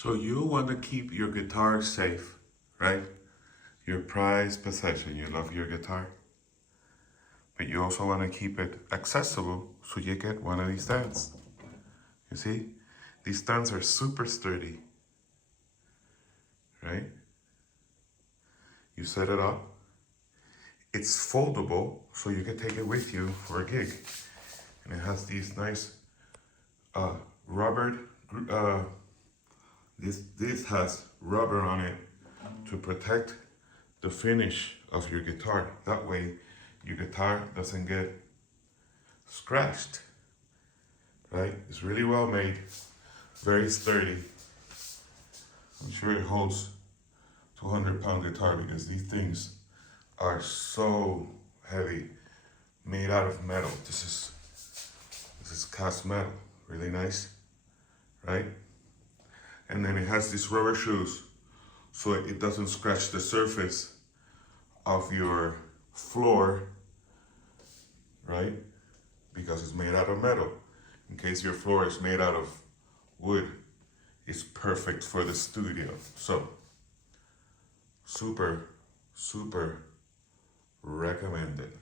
So you want to keep your guitar safe, right? Your prized possession. You love your guitar, but you also want to keep it accessible, so you get one of these stands. You see? These stands are super sturdy, right? You set it up. It's foldable, so you can take it with you for a gig. And it has these nice rubber, this has rubber on it to protect the finish of your guitar. That way your guitar doesn't get scratched, right? It's really well made, very sturdy. I'm sure it holds 200-pound guitar because these things are so heavy, made out of metal. This is cast metal, really nice, right? And then it has these rubber shoes so it doesn't scratch the surface of your floor, right? Because it's made out of metal. In case your floor is made out of wood, it's perfect for the studio. So, super recommended.